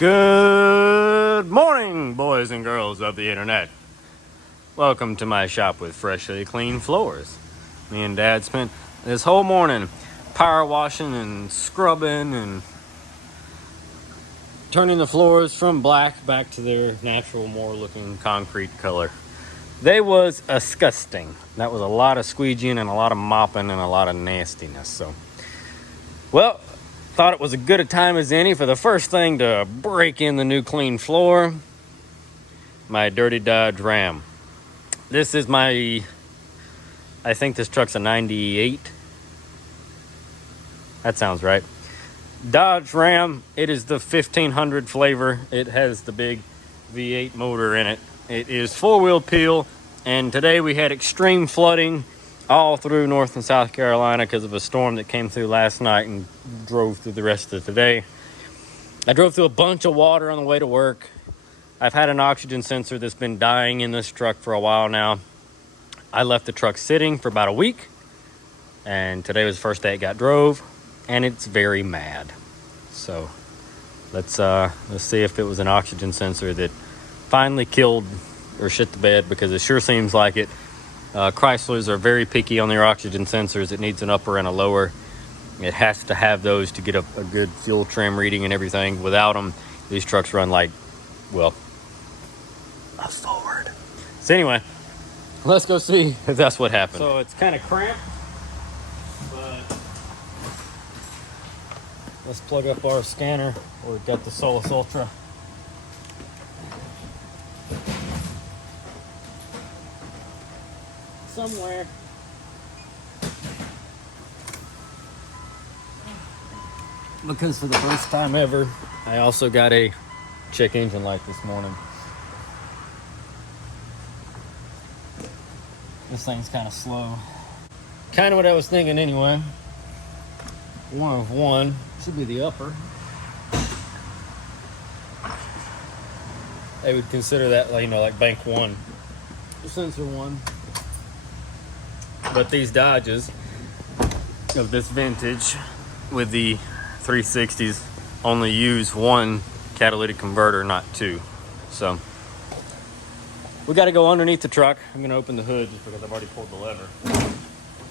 Good morning, boys and girls of the internet. Welcome to my shop with freshly clean floors. Me and Dad spent this whole morning power washing and scrubbing and turning the floors from black back to their natural, more looking concrete color. They was disgusting. That was a lot of squeegeeing and a lot of mopping and a lot of nastiness. So, well, thought it was as good a time as any for the first thing to break in the new clean floor. My dirty Dodge Ram. This is I think this truck's a 98. That sounds right. Dodge Ram. It is the 1500 flavor. It has the big V8 motor in it. It is four-wheel peel, and today we had extreme flooding all through North and South Carolina because of a storm that came through last night and drove through the rest of today. I drove through a bunch of water on the way to work. I've had an oxygen sensor that's been dying in this truck for a while now. I left the truck sitting for about a week, and today was the first day it got drove, and it's very mad. So let's see if it was an oxygen sensor that finally killed or shit the bed, because it sure seems like it. Chryslers are very picky on their oxygen sensors. It needs an upper and a lower. It has to have those to get a good fuel trim reading and everything. Without them, these trucks run like, well, a Ford. So anyway, let's go see if that's what happened. So it's kind of cramped, but let's plug up our scanner. We've got the Solus Ultra. Somewhere. Because for the first time ever, I also got a check engine light this morning. This thing's kind of slow. Kind of what I was thinking anyway. One of one. Should be the upper. They would consider that, like bank one. Sensor one. But these Dodges of this vintage with the 360s only use one catalytic converter, not two. So we got to go underneath the truck. I'm going to open the hood just because I've already pulled the lever.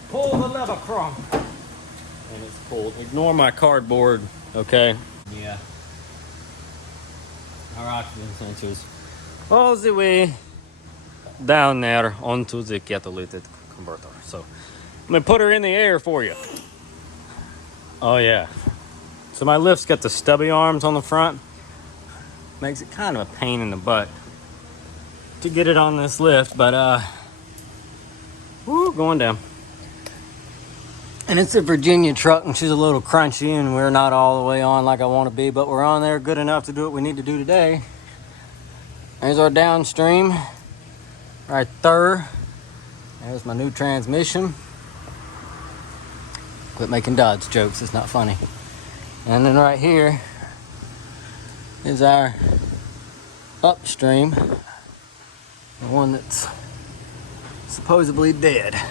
Pull the lever, Kronk. And it's pulled. Ignore my cardboard, okay? Yeah. Our oxygen sensors all the way down there onto the catalytic converter. So I'm gonna put her in the air for you. Oh yeah. So my lift's got the stubby arms on the front. Makes it kind of a pain in the butt to get it on this lift, but going down. And it's a Virginia truck, and she's a little crunchy, and we're not all the way on like I want to be, but we're on there good enough to do what we need to do today. There's our downstream right there. There's my new transmission. Quit making Dodge jokes, it's not funny. And then right here is our upstream, the one that's supposedly dead.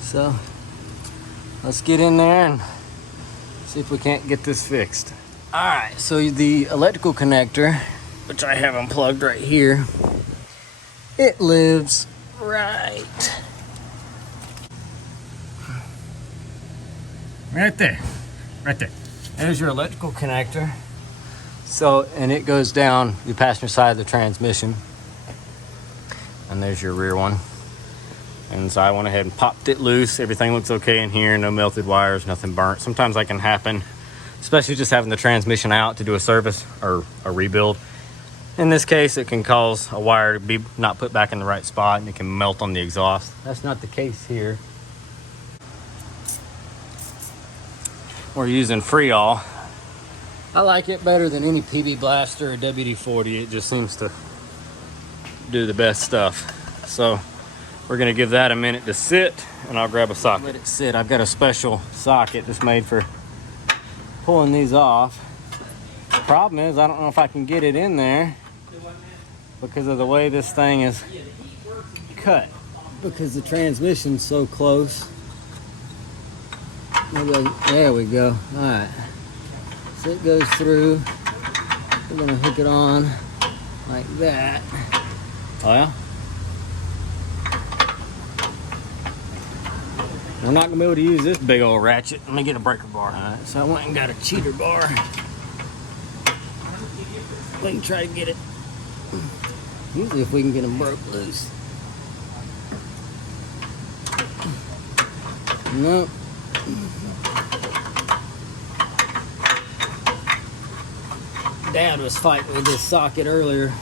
So let's get in there and see if we can't get this fixed. All right, so the electrical connector, which I have unplugged right here, it lives right there. There's your electrical connector. So, and it goes down the passenger side of the transmission. And there's your rear one. And so I went ahead and popped it loose. Everything looks okay in here. No melted wires, nothing burnt. Sometimes that can happen, especially just having the transmission out to do a service or a rebuild. In this case, it can cause a wire to be not put back in the right spot, and it can melt on the exhaust. That's not the case here. We're using Freol. I like it better than any PB Blaster or WD-40. It just seems to do the best stuff. So we're gonna give that a minute to sit, and I'll grab a socket. Let it sit. I've got a special socket that's made for pulling these off. The problem is I don't know if I can get it in there because of the way this thing is cut, because the transmission's so close. Maybe there we go. All right, so it goes through We're gonna hook it on like that. Oh yeah? We're not gonna be able to use this big old ratchet. Let me get a breaker bar. Alright, so I went and got a cheater bar. We can try to get it. Usually if we can get them broke loose. Nope. Dad was fighting with this socket earlier,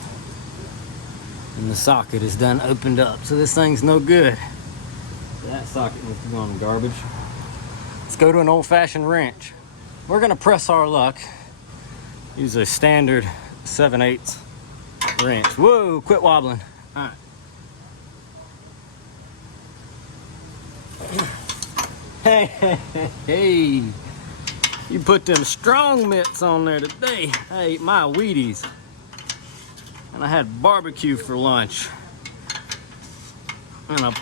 and the socket is done opened up, so this thing's no good. That socket needs to go in the garbage. Let's go to an old-fashioned wrench. We're gonna press our luck. Use a standard 7/8 wrench. Whoa, quit wobbling. All right. Hey, you put them strong mitts on there today. I ate my Wheaties, and I had barbecue for lunch, and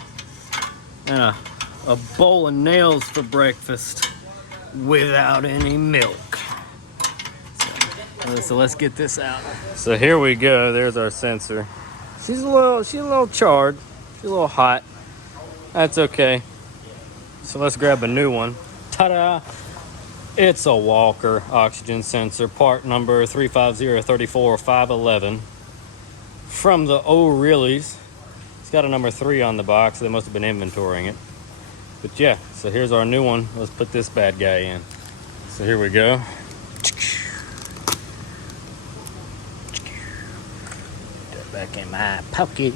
a bowl of nails for breakfast without any milk. So let's get this out. So here we go. There's our sensor. She's a little charred. She's a little hot. That's okay. So let's grab a new one. Ta-da! It's a Walker oxygen sensor, part number 350-34511 from the O'Reillys. It's got a number 3 on the box. They must have been inventorying it. But yeah, so here's our new one. Let's put this bad guy in. So here we go. Put that back in my pocket.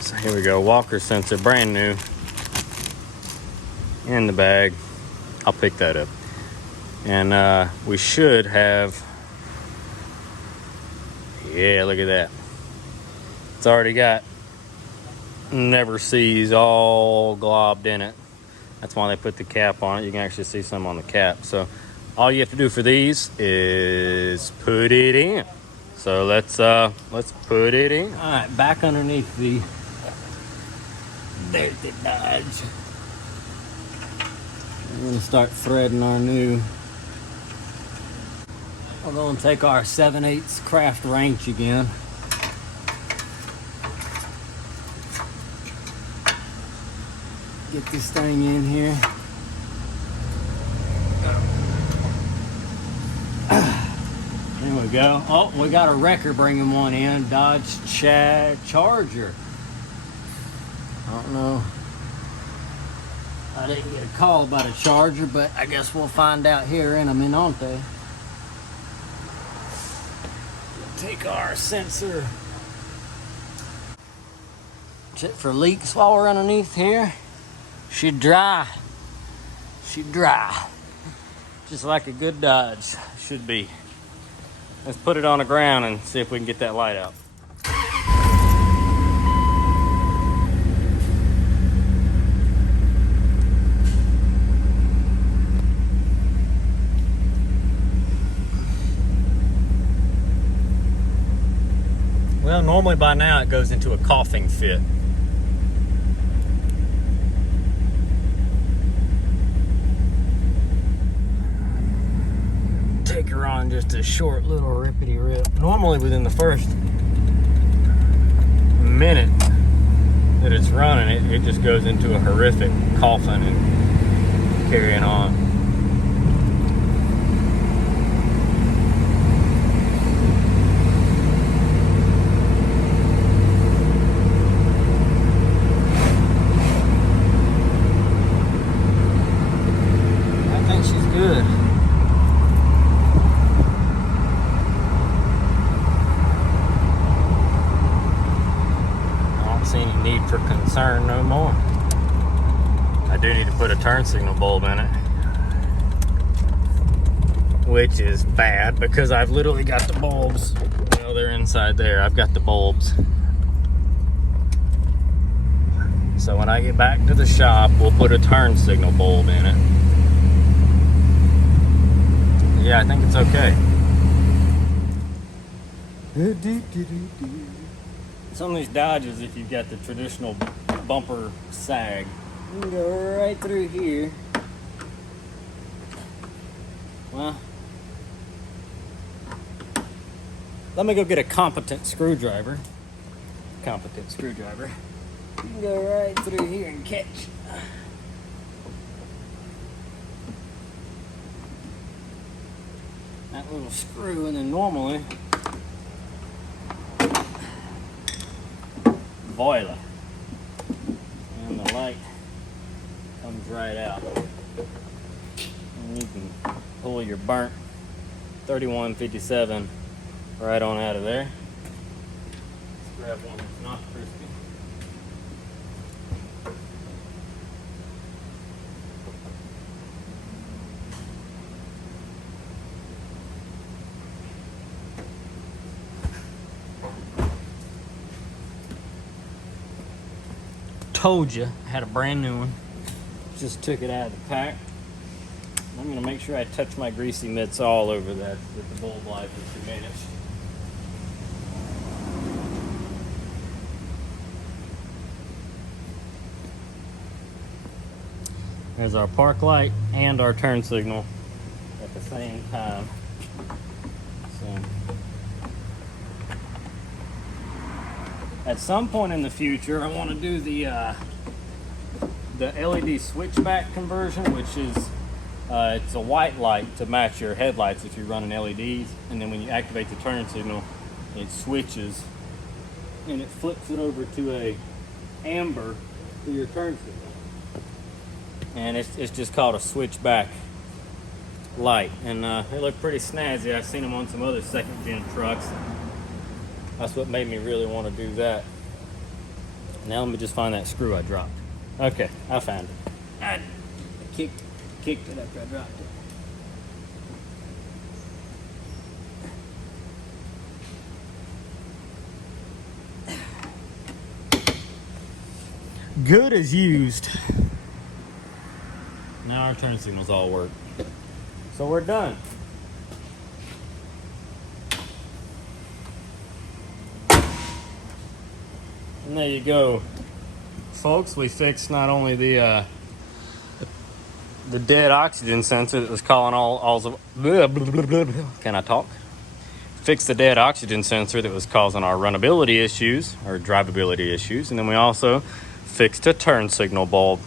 So here we go. Walker sensor, brand new. In the bag. I'll pick that up. And we should have, yeah, look at that. It's already got never sees all globbed in it. That's why they put the cap on it. You can actually see some on the cap. So all you have to do for these is put it in. So let's put it in. All right, back underneath there's the Dodge. We're gonna start threading our new. We're gonna take our 7/8 craft wrench again. Get this thing in here. There we go. Oh, we got a wrecker bringing one in. Dodge Charger. I don't know. I didn't get a call about a Charger, but I guess we'll find out here in a minute. Take our sensor. Check for leaks while we're underneath here. She dry. Just like a good Dodge should be. Let's put it on the ground and see if we can get that light out. Well, normally by now it goes into a coughing fit. Take her on just a short little rippity rip. Normally within the first minute that it's running, it just goes into a horrific coughing and carrying on. Good. I don't see any need for concern no more. I do need to put a turn signal bulb in it, which is bad because I've literally got the bulbs. Well, they're inside there. I've got the bulbs. So when I get back to the shop, we'll put a turn signal bulb in it. Yeah, I think it's okay. Some of these Dodges, if you've got the traditional bumper sag, you can go right through here. Well, let me go get a competent screwdriver. Competent screwdriver. You can go right through here and catch. That little screw, and then normally boiler, and the light comes right out, and you can pull your burnt 3157 right on out of there. Let's grab one that's not crispy. Told you I had a brand new one. Just took it out of the pack. I'm gonna make sure I touch my greasy mitts all over that with the bulb light is diminished. There's our park light and our turn signal at the same time. So at some point in the future, I want to do the LED switchback conversion, which is it's a white light to match your headlights if you're running LEDs, and then when you activate the turn signal, it switches and it flips it over to a amber for your turn signal. And it's just called a switchback light, and they look pretty snazzy. I've seen them on some other second-gen trucks. That's what made me really want to do that. Now let me just find that screw I dropped. Okay, I found it. I kicked it after I dropped it. Good as used. Now our turn signals all work. So we're done. And there you go, folks. We fixed not only the dead oxygen sensor that was calling can I talk? Fixed the dead oxygen sensor that was causing our runnability issues or drivability issues, and then we also fixed a turn signal bulb.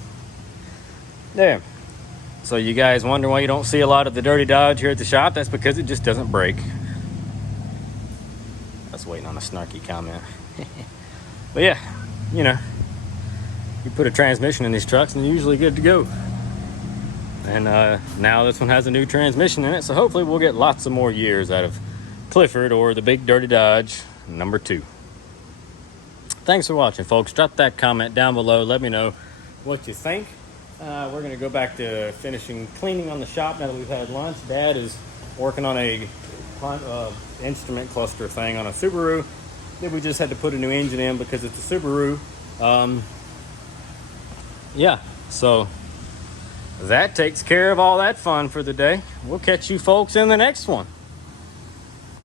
There. So you guys wonder why you don't see a lot of the Dirty Dodge here at the shop? That's because it just doesn't break. I was waiting on a snarky comment. But yeah, you know, you put a transmission in these trucks and they're usually good to go. And now this one has a new transmission in it, so hopefully we'll get lots of more years out of Clifford or the Big Dirty Dodge number 2. Thanks for watching, folks. Drop that comment down below. Let me know what you think. We're going to go back to finishing cleaning on the shop now that we've had lunch. Dad is working on a instrument cluster thing on a Subaru that we just had to put a new engine in because it's a Subaru. Yeah, so that takes care of all that fun for the day. We'll catch you folks in the next one.